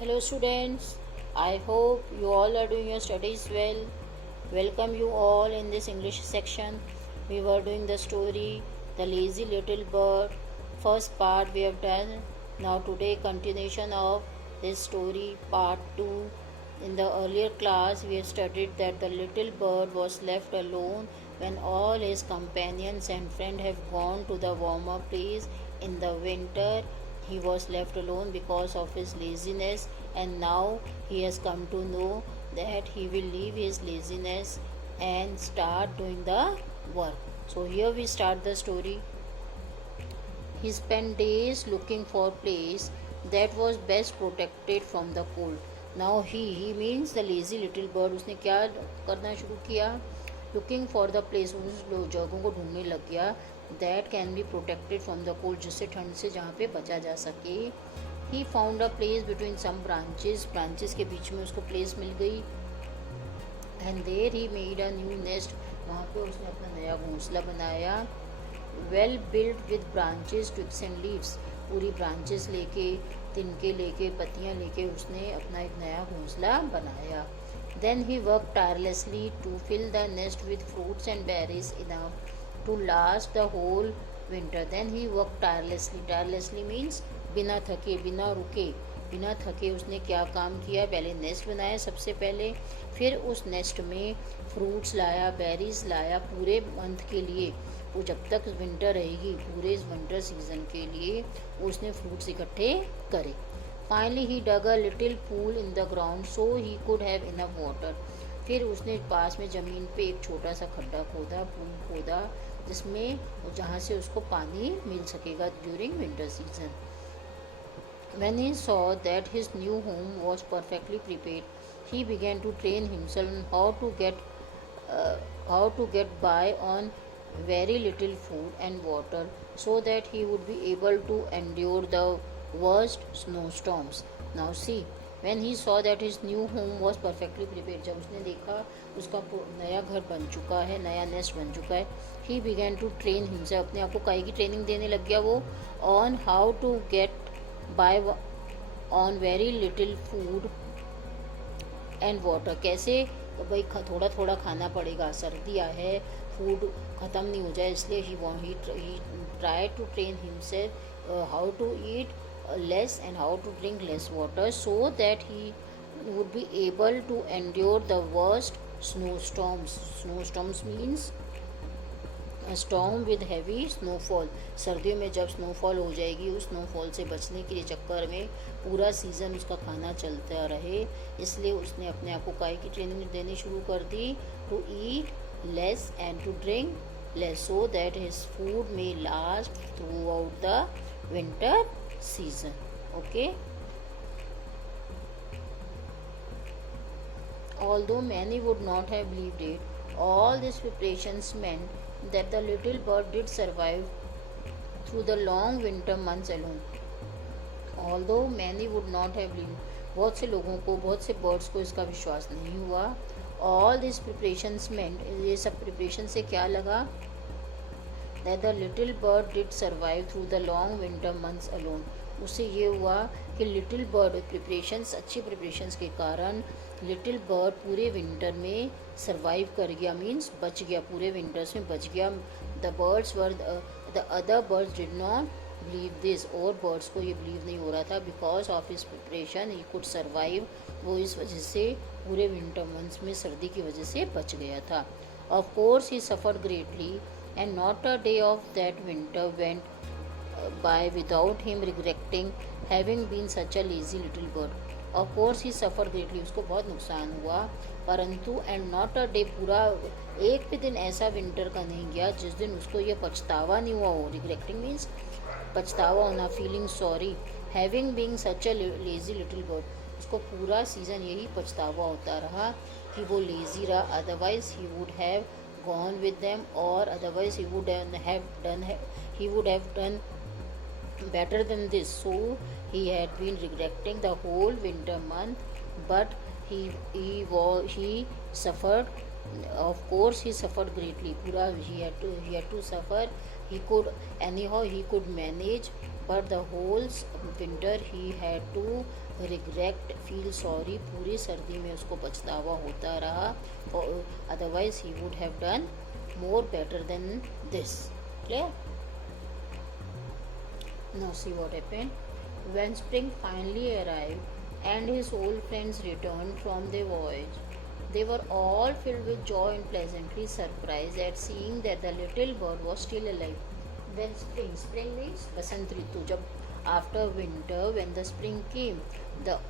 Hello students, I hope you all are doing your studies well. Welcome you all in this English section. We were doing the story The Lazy Little Bird. First part we have done. Now today continuation of this story part 2. In the earlier class we have studied that the little bird was left alone when all his companions and friends have gone to the warmer place in the winter. He was left alone because of his laziness, and now he has come to know that he will leave his laziness and start doing the work. So here we start the story. He spent days looking for place that was best protected from the cold. Now he means the lazy little bird. उसने क्या करना शुरू किया? Looking for the place, उस जगहों को ढूंढने लग गया that can be protected from the cold, जिससे ठंड से जहाँ पे बचा जा सके. He found a place between some branches के बीच में उसको place मिल गई. And there he made a new nest. वहाँ पे उसने अपना नया घोंसला बनाया. Well built with branches, twigs and leaves. पूरी branches लेके, तिनके लेके, पत्तियाँ लेके उसने अपना एक नया घोंसला बनाया. Then he worked tirelessly to fill the nest with fruits and berries enough to last the whole winter. Then he worked tirelessly. Tirelessly means बिना थके, बिना रुके, बिना थके उसने क्या काम किया? पहले नेस्ट बनाया सबसे पहले, फिर उस नेस्ट में फ्रूट्स लाया, बेरीज लाया पूरे मंथ के लिए. वो जब तक विंटर रहेगी, पूरे इस विंटर सीजन के लिए उसने फ्रूट्स इकट्ठे करे. Finally he dug a little pool in the ground so he could have enough water. फिर उसने पास में ज़मीन पे एक छोटा सा खड्डा खोदा, पूल खोदा, जिसमें जहाँ से उसको पानी मिल सकेगा during winter season. When he saw that his new home was perfectly prepared, he began to train himself on how to get by on very little food and water, so that he would be able to endure the worst snowstorms. Now see, when he saw that his new home was perfectly prepared, जब उसने देखा उसका नया घर बन चुका है, नया नेस्ट बन चुका है, he began to train himself, अपने आप को काहे की ट्रेनिंग देने लग गया वो, on how to get by on very little food and water. कैसे? तो भाई थोड़ा थोड़ा खाना पड़ेगा, सर्दियाँ है, फूड ख़त्म नहीं हो जाए, इसलिए ही try to train himself how to eat less and how to drink less water, so that he would be able to endure the worst snowstorms. Snowstorms means storm with heavy snowfall. सर्दियों में जब snowfall हो जाएगी, उस snowfall से बचने के लिए चक्कर में पूरा सीज़न उसका खाना चलता रहे, इसलिए उसने अपने आप को काय की ट्रेनिंग देनी शुरू कर दी. To eat less and to drink less, so that his food may last throughout the winter season. Okay. Although many would not have believed it, all these preparations meant that the little bird did survive through the long winter months alone. Although many would not have believed, बहुत से लोगों को, बहुत से birds को इसका विश्वास नहीं हुआ. All these preparations meant, ये सब प्रिपरेशन से क्या लगा? That the little bird did survive through the long winter months alone. उससे ये हुआ कि लिटिल बर्ड प्रिपरेशंस, अच्छी प्रिपरेशंस के कारण लिटिल बर्ड पूरे विंटर में सरवाइव कर गया, मीन्स बच गया, पूरे विंटर्स में बच गया. The other birds did not believe this, और बर्ड्स को ये बिलीव नहीं हो रहा था. Because of his preparation he could survive, वो इस वजह से पूरे विंटर मंथ्स में सर्दी की वजह से बच गया था. Of course he suffered greatly and not a day of that winter went by without him regretting having been such a lazy little bird. Of course he suffered greatly, उसको बहुत नुकसान हुआ, परंतु एंड नॉट अ डे, पूरा एक भी दिन ऐसा विंटर का नहीं गया जिस दिन उसको ये पछतावा नहीं हुआ हो. रिग्रेक्टिंग मीन्स पछतावा होना, feeling sorry. Having being such a lazy little bird, उसको पूरा सीज़न यही पछतावा होता रहा कि वो लेज़ी रहा. Otherwise he would have gone with them, और otherwise he would have done better than this. So he had been regretting the whole winter month, but he suffered. Of course he suffered greatly, pura he had to suffer. He could anyhow he could manage but the whole winter he had to regret, feel sorry. पूरी सर्दी में उसको पछतावा होता रहा, otherwise he would have done more better than this. Clear? Now see what happened. When spring finally arrived and his old friends returned from their voyage, they were all filled with joy and pleasantly surprised at seeing that the little bird was still alive. When spring means Basant Ritu, jab after winter, when the spring came,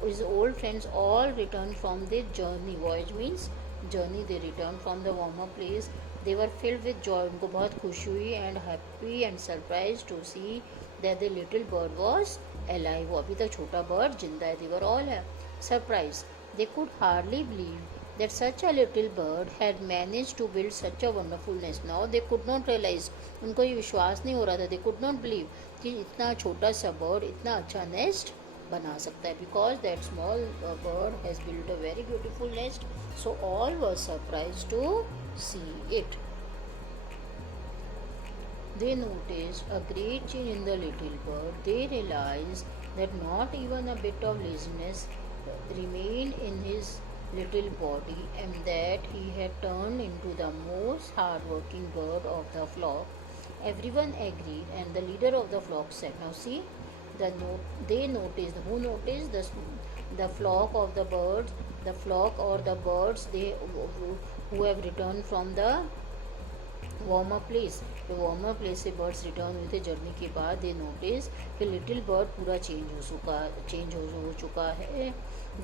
his old friends all returned from their journey. Voyage means journey. They returned from the warmer place. They were filled with joy. उनको बहुत खुशी हुई and happy and surprised to see that the little bird was alive. वो अभी तक छोटा bird जिंदा है. They were all surprised. They could hardly believe that such a little bird had managed to build such a wonderful nest. Now they could not realize, उनको ये विश्वास नहीं हो रहा था. They could not believe कि इतना छोटा सा bird इतना अच्छा nest बना सकता है, because that small bird has built a very beautiful nest. So all were surprised to see it. They noticed a great change in the little bird. They realized that not even a bit of laziness remained in his little body, and that he had turned into the most hard-working bird of the flock. Everyone agreed, and the leader of the flock said, now see, they noticed. Who noticed? The flock of the birds, the flock or the birds who have returned from the warmer place. तो warmer place से birds return हुए थे journey के बाद. They notice कि little bird पूरा change हो चुका है.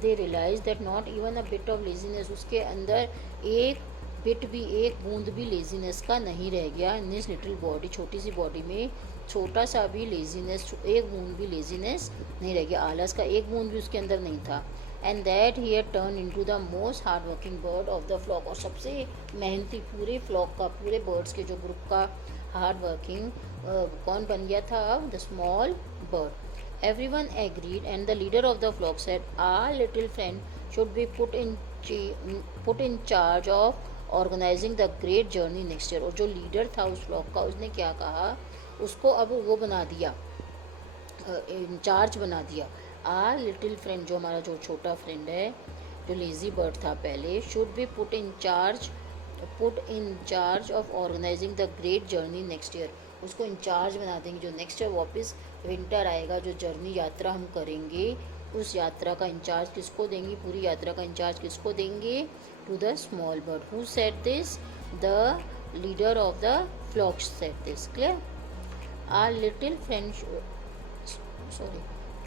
They realize that not even a bit of laziness, उसके अंदर एक बिट भी, एक बूंद भी लेजीनेस का नहीं रह गया. इन दिस लिटिल बॉडी, छोटी सी बॉडी में छोटा सा भी लेजीनेस, एक बूंद भी लेजीनेस नहीं रह गया. आलस का एक बूंद भी उसके अंदर नहीं था. And that he had turned into the most hard working bird of the flock. और सबसे मेहनती पूरे फ्लॉक का, पूरे बर्ड्स के जो ग्रुप का हार्ड वर्किंग कौन बन गया था अब? The small bird. Everyone agreed, and the leader of the flock said, our little friend should be put in charge of organizing the great journey next year. और जो लीडर था उस फ्लॉक का, उसने क्या कहा? उसको अब वो बना दिया, इंचार्ज बना दिया. आर लिटिल फ्रेंड, जो हमारा जो छोटा फ्रेंड है, जो लेजी बर्ड था पहले, should be put in charge of organizing the great journey next year. उसको इंचार्ज बना देंगे. जो नेक्स्ट ईयर वापस विंटर आएगा, जो जर्नी यात्रा हम करेंगे, उस यात्रा का इंचार्ज किसको देंगे? पूरी यात्रा का इंचार्ज किसको देंगे? To the small bird. Who said this? The leader of the flock said this. Clear? Our little friend,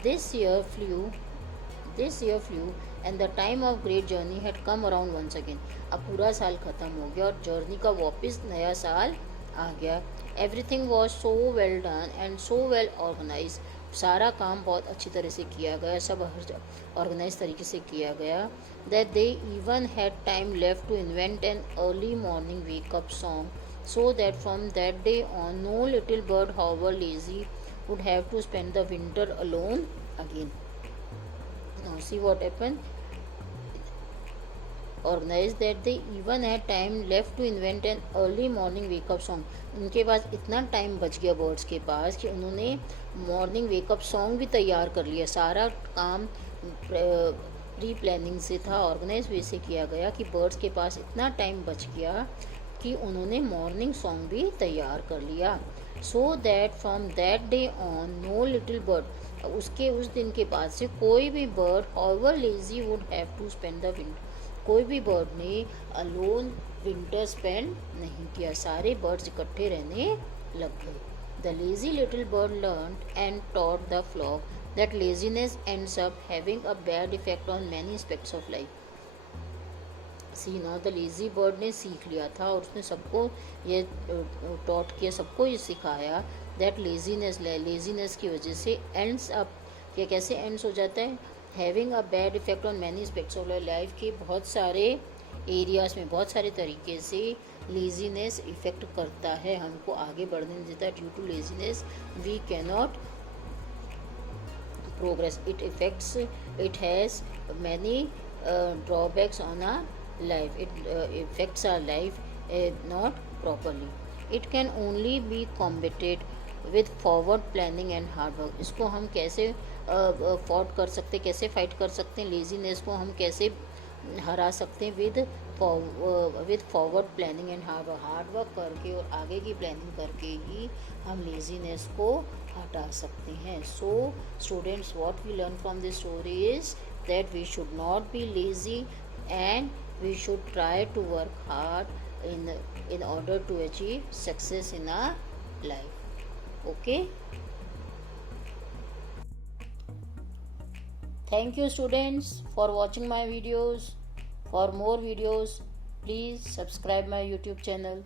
This year flew and the time of great journey had come around once again. अब पूरा साल ख़त्म हो गया और journey का वापस नया साल आ गया. Everything was so well done and so well organized. सारा काम बहुत अच्छी तरह से किया गया, सब ऑर्गेनाइज तरीके से किया गया. That they even had time left to invent an early morning wake up song, so that from that day on no little bird, however lazy, would have to spend the winter alone again. Now see what happened. Organized that they even had time left to invent an early morning wake up song. उनके पास इतना time बच गया birds के पास कि उन्होंने morning wake up song भी तैयार कर लिया. सारा काम प्री प्लानिंग से था, ऑर्गेनाइज वे से किया गया कि बर्ड्स के पास इतना टाइम बच गया कि उन्होंने मॉर्निंग सॉन्ग भी तैयार कर लिया. So that from that day on know little bird, उसके उस दिन के बाद से कोई भी bird however lazy would have to spend the winter, कोई भी बर्ड ने अलोन विंटर स्पेंड नहीं किया. सारे बर्ड्स इकट्ठे रहने लग गए. The lazy little bird learned and taught the flock that laziness ends up having a bad effect on many aspects of life. सी ना, द लेजी बर्ड ने सीख लिया था और उसने सबको ये टॉट किया, सबको ये सिखाया दैट लेजीनेस की वजह से एंड्स अप, क्या कैसे एंड्स हो जाता है? Having a bad effect on many aspects of life के बहुत सारे एरियाज़ में, बहुत सारे तरीके से लेजीनेस इफेक्ट करता है, हमको आगे बढ़ने नहीं देता. Due to laziness we can not progress. It has many drawbacks on our life. It affects our life not properly. It can only be combated with forward planning and hard work. इसको हम कैसे fought कर सकते, कैसे fight कर सकते हैं, laziness को हम कैसे हरा सकते हैं with forward planning and hard work करके और आगे की प्लानिंग करके ही हम लेजीनेस को हटा सकते हैं। So students, what we learn from this story is that we should not be lazy and we should try to work hard in order to achieve success in our life. Okay, thank you students for watching my videos. For more videos, please subscribe my YouTube channel.